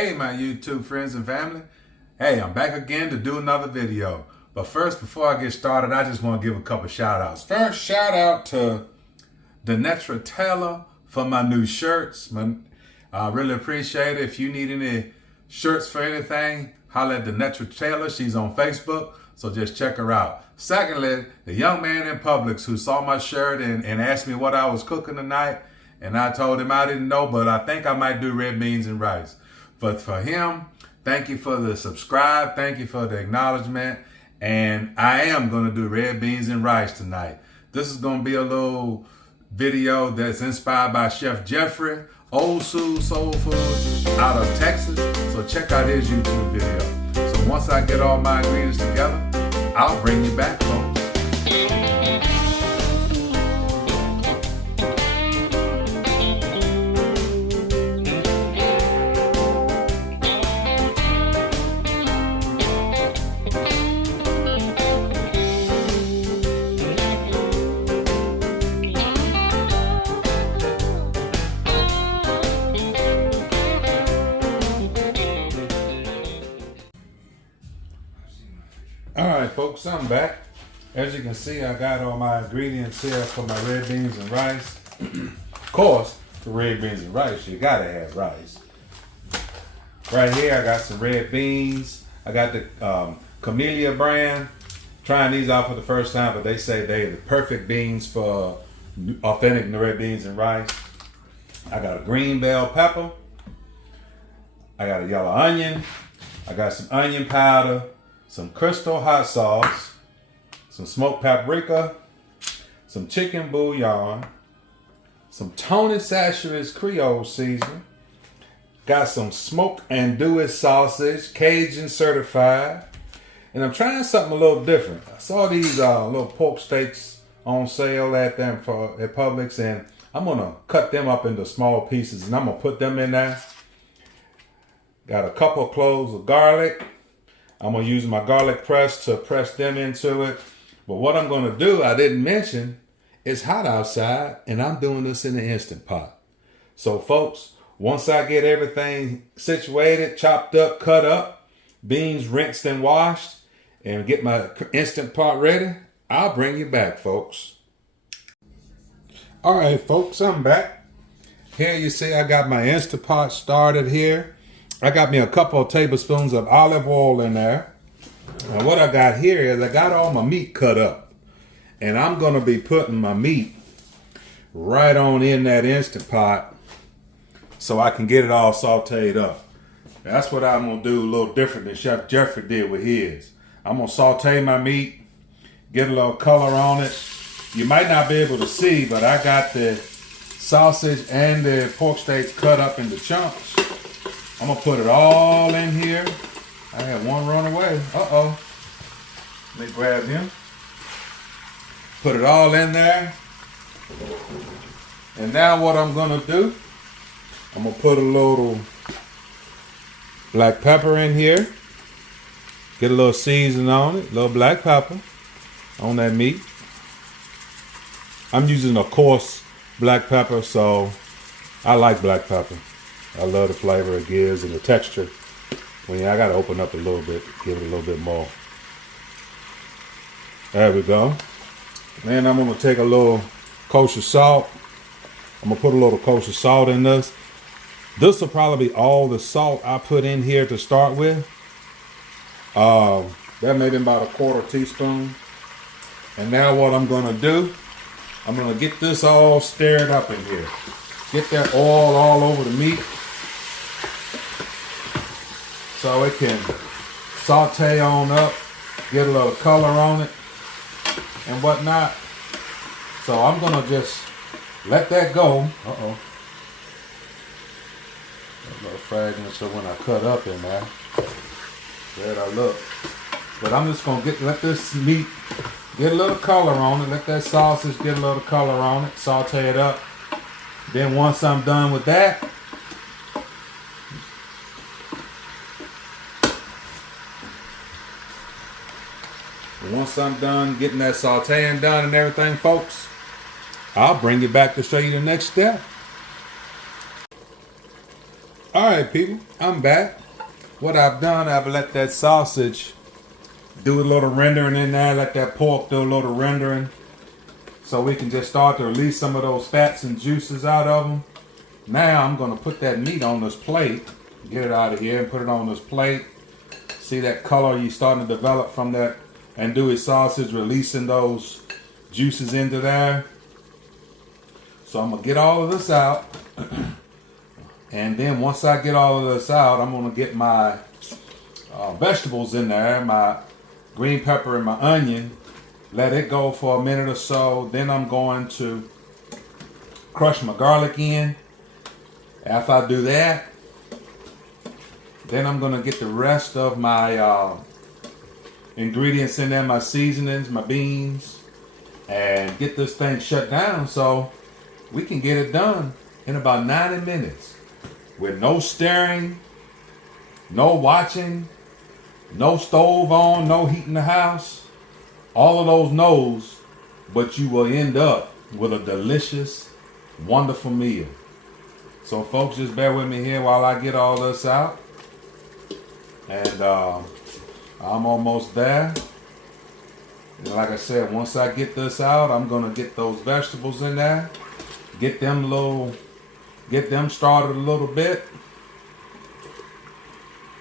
Hey my YouTube friends and family. Hey, I'm back again to do another video. But first, before I get started, I just want to give a couple shout outs. First, shout out to Denetra Taylor for my new shirts. I really appreciate it. If you need any shirts for anything, holla at Denetra Taylor. She's on Facebook, so just check her out. Secondly, the young man in Publix who saw my shirt and asked me what I was cooking tonight, and I told him I didn't know, but I think I might do red beans and rice. But for him, thank you for the subscribe, thank you for the acknowledgement, and I am going to do red beans and rice tonight. This is going to be a little video that's inspired by Chef Jeffrey, old school soul food out of Texas. So check out his YouTube video. So once I get all my ingredients together, I'll bring you back, folks. Alright folks, I'm back. As you can see, I got all my ingredients here for my red beans and rice. Of course, for red beans and rice, you gotta have rice. Right here, I got some red beans. I got the Camellia brand. Trying these out for the first time, but they say they're the perfect beans for authentic red beans and rice. I got a green bell pepper. I got a yellow onion. I got some onion powder, some crystal hot sauce, some smoked paprika, some chicken bouillon, some Tony Chachere's Creole seasoning, got some smoked andouille sausage, Cajun certified, and I'm trying something a little different. I saw these little pork steaks on sale at Publix, and I'm gonna cut them up into small pieces, and I'm gonna put them in there. Got a couple of cloves of garlic. I'm going to use my garlic press to press them into it. But what I'm going to do, I didn't mention, it's hot outside and I'm doing this in the Instant Pot. So folks, once I get everything situated, chopped up, cut up, beans rinsed and washed, and get my Instant Pot ready, I'll bring you back, folks. All right, folks, I'm back. Here you see I got my Instant Pot started here. I got me a couple of tablespoons of olive oil in there. And what I got here is I got all my meat cut up. And I'm going to be putting my meat right on in that Instant Pot so I can get it all sauteed up. That's what I'm going to do a little different than Chef Jeffrey did with his. I'm going to saute my meat, get a little color on it. You might not be able to see, but I got the sausage and the pork steaks cut up into chunks. I'm going to put it all in here. I had one run away. Uh-oh. Let me grab him. Put it all in there. And now what I'm going to do, I'm going to put a little black pepper in here. Get a little seasoning on it. A little black pepper on that meat. I'm using a coarse black pepper, so I like black pepper. I love the flavor it gives and the texture. Well, yeah, I got to open up a little bit, give it a little bit more. There we go. Then I'm going to take a little kosher salt. I'm going to put a little kosher salt in this. This will probably be all the salt I put in here to start with. That made about a quarter teaspoon. And now what I'm going to do, I'm going to get this all stirred up in here. Get that oil all over the meat so it can saute on up, get a little color on it and whatnot. So I'm going to just let that go. Uh-oh. A little fragrance of when I cut up in there. There I look. But I'm just going to let this meat get a little color on it. Let that sausage get a little color on it. Saute it up. Then once I'm done with that, getting that sauteing done and everything, folks, I'll bring you back to show you the next step. All Alright people, I'm back. What I've done, I've let that sausage do a little rendering in there, let that pork do a little rendering, so we can just start to release some of those fats and juices out of them. Now I'm going to put that meat on this plate, get it out of here and put it on this plate. See that color you starting to develop from that andouille sausage, releasing those juices into there. So I'm going to get all of this out. And then once I get all of this out, I'm going to get my vegetables in there, my green pepper and my onion. Let it go for a minute or so. Then I'm going to crush my garlic in. After I do that, then I'm going to get the rest of my ingredients in there, my seasonings, my beans, and get this thing shut down so we can get it done in about 90 minutes. With no stirring, no watching, no stove on, no heat in the house. All of those no's, but you will end up with a delicious, wonderful meal. So folks, just bear with me here while I get all this out. And I'm almost there. And like I said, once I get this out, I'm going to get those vegetables in there. Get them started a little bit.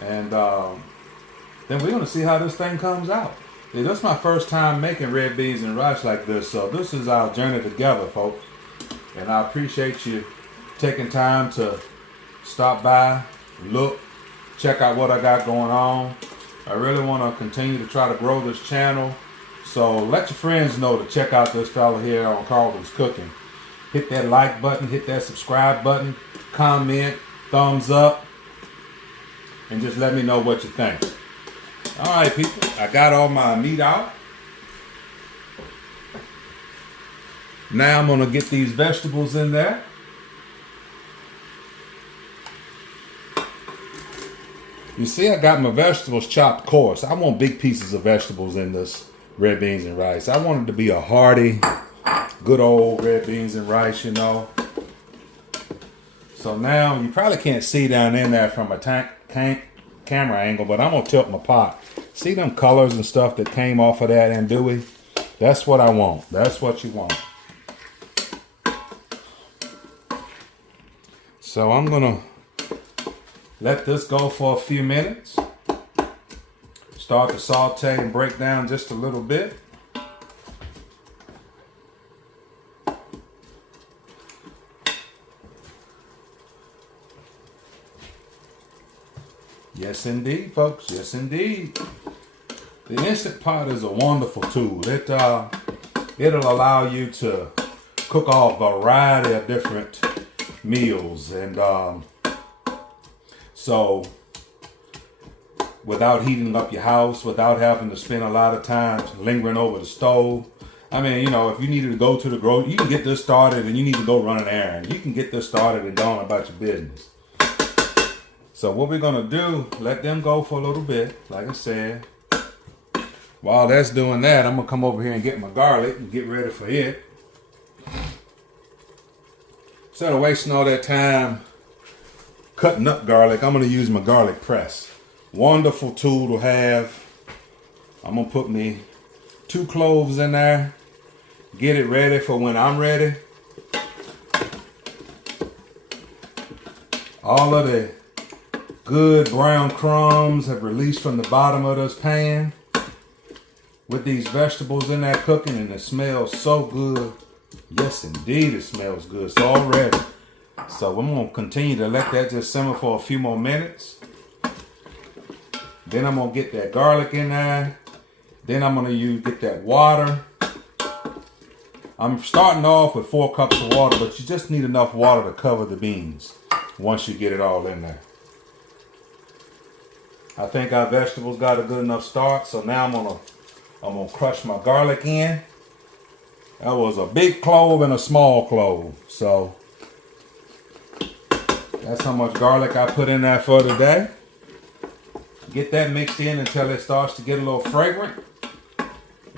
And then we're going to see how this thing comes out. Yeah, this is my first time making red beans and rice like this. So this is our journey together, folks. And I appreciate you taking time to stop by, look, check out what I got going on. I really want to continue to try to grow this channel. So let your friends know to check out this fella here on Carlton's Cooking. Hit that like button, hit that subscribe button, comment, thumbs up, and just let me know what you think. All right, people, I got all my meat out. Now I'm gonna get these vegetables in there. You see, I got my vegetables chopped coarse. I want big pieces of vegetables in this red beans and rice. I want it to be a hearty, good old red beans and rice, you know. So now you probably can't see down in there from a camera angle, but I'm gonna tilt my pot. See them colors and stuff that came off of that andouille? That's what I want. That's what you want. So I'm gonna let this go for a few minutes. Start to saute and break down just a little bit. Yes, indeed, folks. Yes, indeed. The Instant Pot is a wonderful tool. It'll allow you to cook a variety of different meals, and so without heating up your house, without having to spend a lot of time lingering over the stove. I mean, you know, if you needed to go to the grocery, you can get this started, and you need to go run an errand. You can get this started and go on about your business. So what we're gonna do, let them go for a little bit, like I said. While that's doing that, I'm gonna come over here and get my garlic and get ready for it. Instead of wasting all that time cutting up garlic, I'm gonna use my garlic press. Wonderful tool to have. I'm gonna put me 2 cloves in there, get it ready for when I'm ready. All of the good brown crumbs have released from the bottom of this pan with these vegetables in there cooking, and it smells so good. Yes, indeed, it smells good. So already. So I'm going to continue to let that just simmer for a few more minutes. Then I'm going to get that garlic in there. Then I'm going to get that water. I'm starting off with 4 cups of water, but you just need enough water to cover the beans once you get it all in there. I think our vegetables got a good enough start, so now I'm gonna crush my garlic in. That was a big clove and a small clove, so that's how much garlic I put in there for today. Get that mixed in until it starts to get a little fragrant.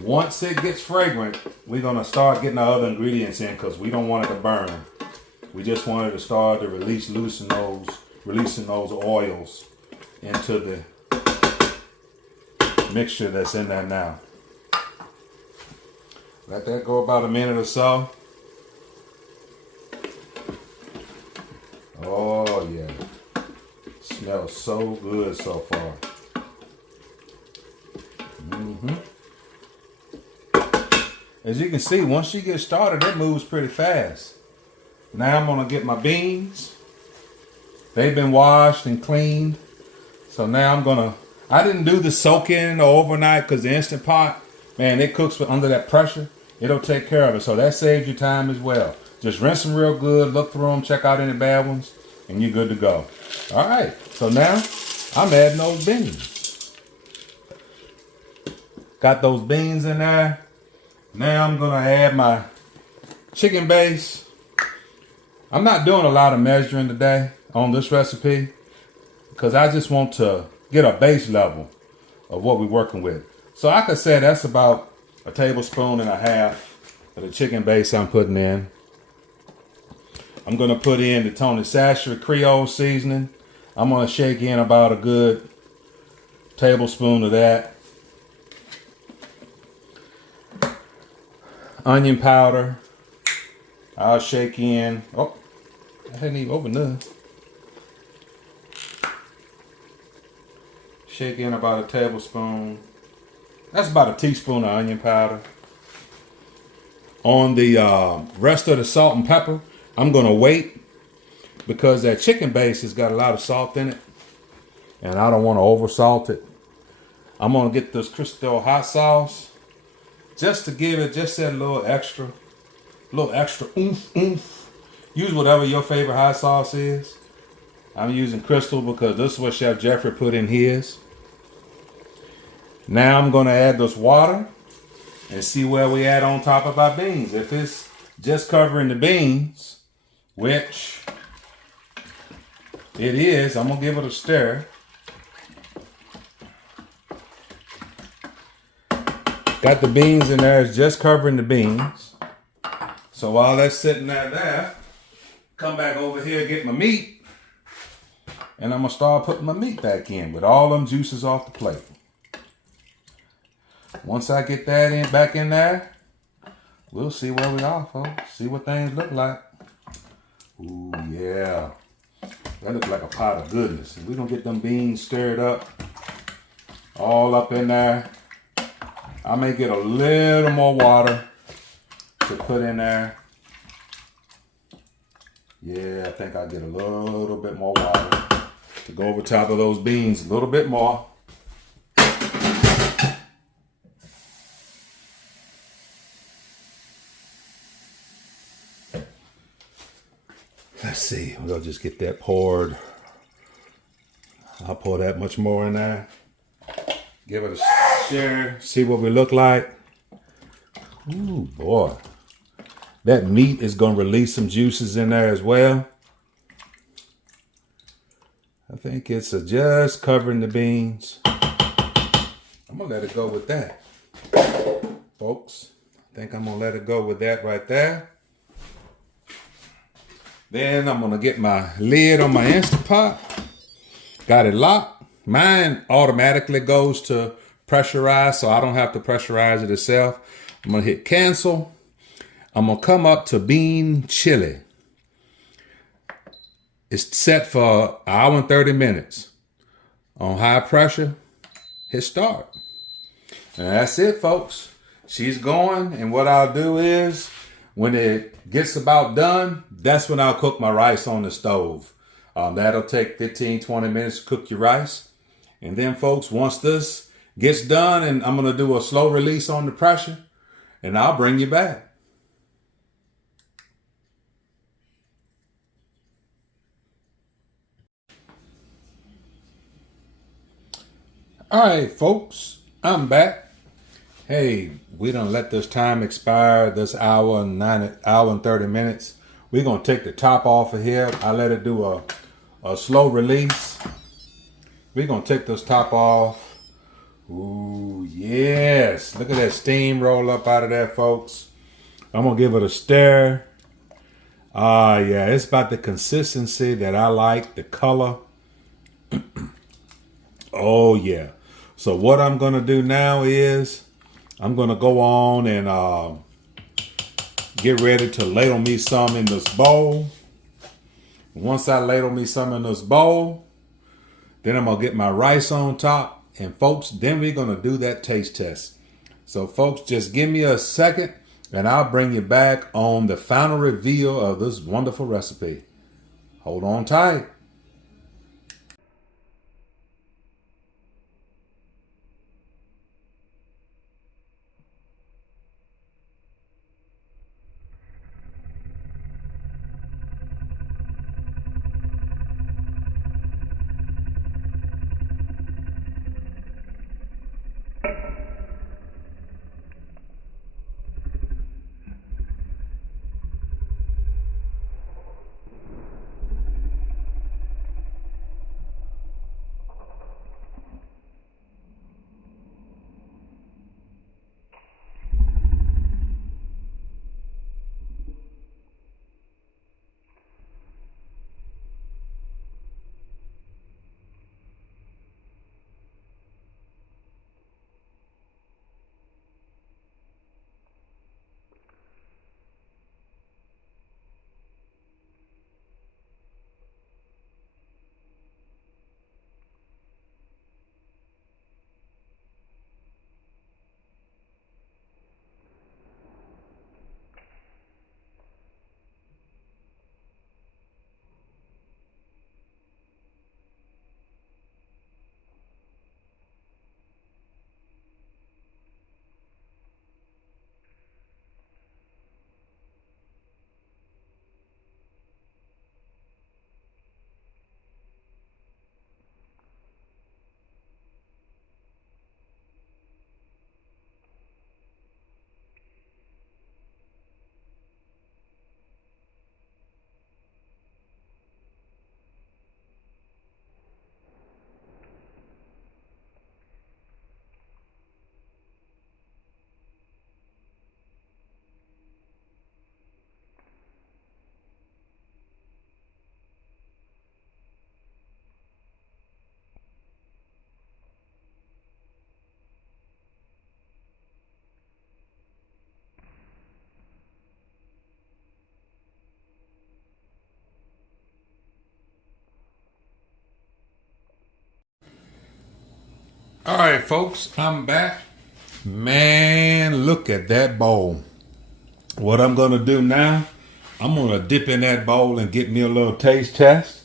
Once it gets fragrant, we're gonna start getting our other ingredients in because we don't want it to burn. We just want it to start to release, loosen those releasing those oils into the mixture that's in there now. Let that go about a minute or so. Oh yeah, smells so good so far. As you can see, once you get started, it moves pretty fast. Now I'm gonna get my beans. They've been washed and cleaned. So now I didn't do the soak-in or overnight because the Instant Pot, man, it cooks under that pressure. It'll take care of it. So that saves you time as well. Just rinse them real good, look through them, check out any bad ones, and you're good to go. All right, so now I'm adding those beans. Got those beans in there. Now I'm gonna add my chicken base. I'm not doing a lot of measuring today on this recipe because I just want to get a base level of what we're working with. So I could say that's about a tablespoon and a half of the chicken base I'm putting in. I'm gonna put in the Tony Sasher Creole seasoning. I'm gonna shake in about a good tablespoon of that. Onion powder. I'll shake in. Oh, I hadn't even opened this. Shake in about a tablespoon. That's about a teaspoon of onion powder. On the rest of the salt and pepper, I'm gonna wait because that chicken base has got a lot of salt in it, and I don't want to over salt it. I'm gonna get this Crystal hot sauce just to give it just that little extra oomph. Use whatever your favorite hot sauce is. I'm using Crystal because this is what Chef Jeffrey put in his. Now I'm gonna add this water and see where we at on top of our beans. If it's just covering the beans, which it is, I'm gonna give it a stir. Got the beans in there, it's just covering the beans. So while that's sitting there, come back over here, get my meat, and I'm gonna start putting my meat back in with all them juices off the plate. Once I get that back in there, we'll see where we are, folks. See what things look like. Ooh, yeah. That looks like a pot of goodness. If we don't get them beans stirred up, all up in there, I may get a little more water to put in there. Yeah, I think I'll get a little bit more water to go over top of those beans, a little bit more. Let's see, we'll just get that poured. I'll pour that much more in there. Give it a stir, see what we look like. Ooh, boy. That meat is gonna release some juices in there as well. I think it's just covering the beans. I'm gonna let it go with that, folks. I think I'm gonna let it go with that right there. Then I'm gonna get my lid on my Instant Pot. Got it locked. Mine automatically goes to pressurize, so I don't have to pressurize it itself. I'm gonna hit cancel. I'm gonna come up to bean chili. It's set for 1 hour and 30 minutes. On high pressure, hit start. And that's it, folks. She's going, and what I'll do is, when it gets about done, that's when I'll cook my rice on the stove. That'll take 15, 20 minutes to cook your rice. And then, folks, once this gets done, and I'm going to do a slow release on the pressure, and I'll bring you back. All right, folks, I'm back. Hey, we done let this time expire, this hour and 30 minutes. We're going to take the top off of here. I let it do a slow release. We're going to take this top off. Ooh, yes. Look at that steam roll up out of there, folks. I'm going to give it a stir. Yeah, it's about the consistency that I like, the color. Oh yeah. So what I'm gonna do now is I'm gonna go on and get ready to ladle me some in this bowl. Once I ladle me some in this bowl, then I'm gonna get my rice on top. And folks, then we're gonna do that taste test. So folks, just give me a second and I'll bring you back on the final reveal of this wonderful recipe. Hold on tight. All right, folks, I'm back. Man, look at that bowl. What I'm gonna do now, I'm gonna dip in that bowl and get me a little taste test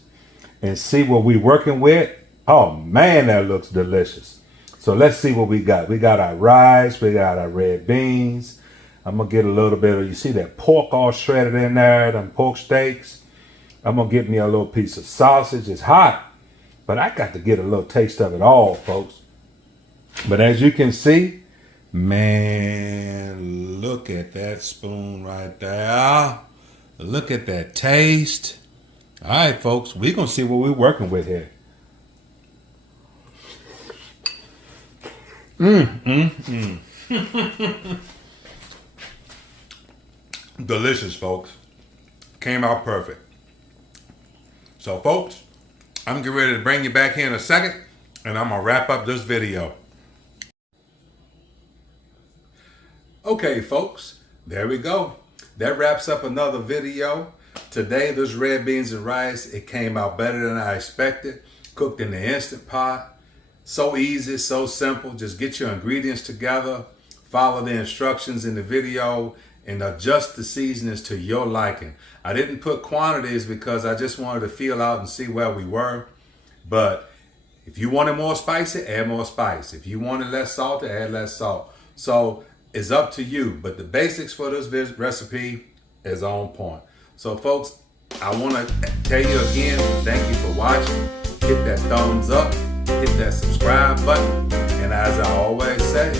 and see what we're working with. Oh man, that looks delicious. So let's see what we got. We got our rice, we got our red beans. I'm gonna get a little bit of, you see that pork all shredded in there, them pork steaks. I'm gonna get me a little piece of sausage. It's hot, but I got to get a little taste of it all, folks. But as you can see, man, look at that spoon right there. Look at that taste. All right, folks, we're going to see what we're working with here. Delicious, folks. Came out perfect. So, folks, I'm getting ready to bring you back here in a second, and I'm going to wrap up this video. Okay, folks, there we go. That wraps up another video. Today, this red beans and rice, it came out better than I expected. Cooked in the Instant Pot. So easy, so simple. Just get your ingredients together, follow the instructions in the video, and adjust the seasonings to your liking. I didn't put quantities because I just wanted to feel out and see where we were. But if you wanted more spicy, add more spice. If you wanted less salty, add less salt. So it's up to you. But the basics for this recipe is on point. So folks, I want to tell you again, thank you for watching. Hit that thumbs up, hit that subscribe button. And as I always say,